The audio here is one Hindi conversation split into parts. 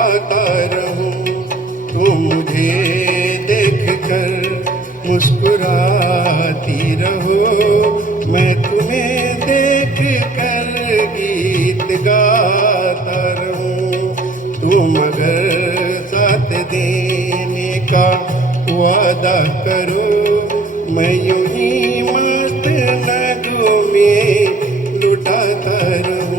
गाता रहूं, तुम मुझे देख कर मुस्कुराती रहो, मैं तुम्हें देख कर गीत गाता रहूं। तुम अगर साथ देने का वादा करो, मैं यूं ही मस्त नगों में लुटाता रहूं।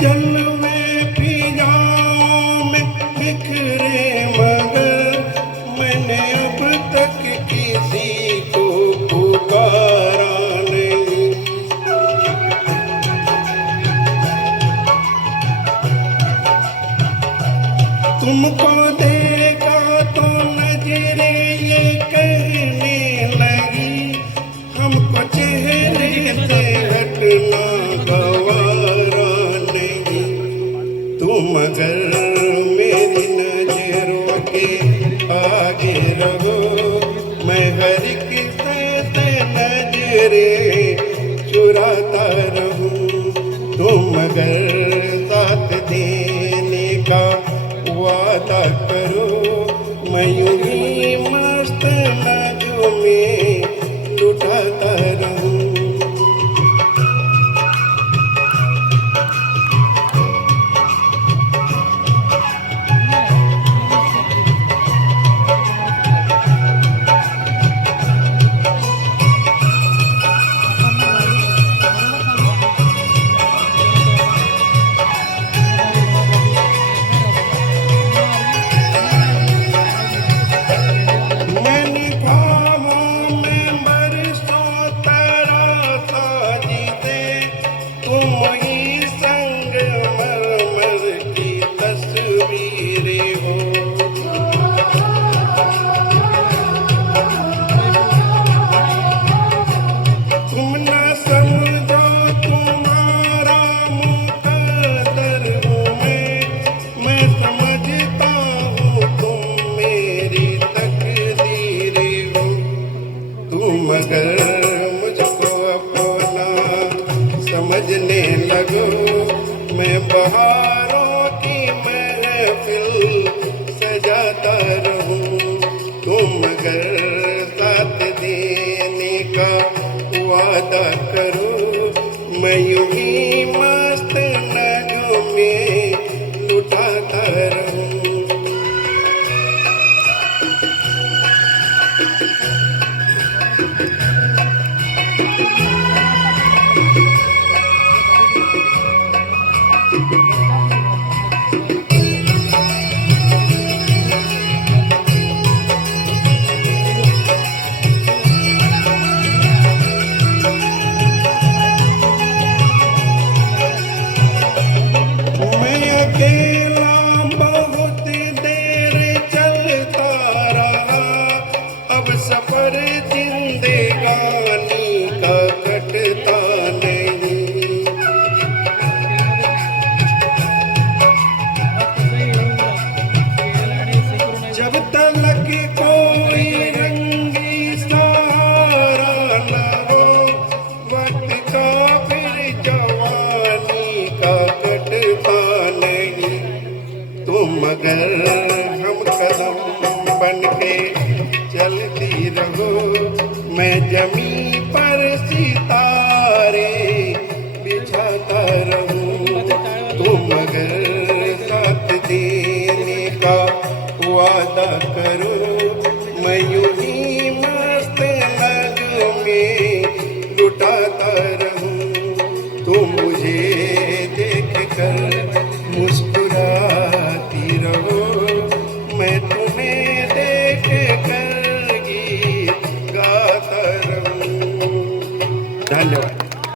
जलवे फिजाओं में बिखरे मगर मैंने अब तक किसी को पुकारा नहीं। तुमको देखा तो नजरें ये कहने लगी, हमको चेहरे से हटना गवारा नहीं। तुम अगर मेरी नजरों के आगे रहो, मैं हर एक से नजरें चुराता रहूं। तुम अगर साथ देने का वादा करो, मैं यूं ही मस्त नगों में लुटाता रहूं। मगर मुझको अपना समझने लगो, मैं बहारों की महफिल सजाता रहूं। तुम अगर साथ देने का वादा करो, मैं यूं ही मस्त नगों में लुटाता रहूं। अकेला बहुत देर चलता रहा, अब सफर जिंदगानी का कटता नहीं। जब तलक कोई रंगी सहारा न हो, वक्त का फिर जवानी का कटता नहीं। तुम अगर हम कदम बन के चलती रहो, मैं जमीन पर सितारे बिछाता रहूं। तुम अगर साथ देने का वादा करो, मैं यूं ही मस्त नगों में लुटाता रहूं। तुम मुझे देख कर मुस्कुराती रहो, मैं तुम्हें देख कर गीत गाता रहूं। धन्यवाद।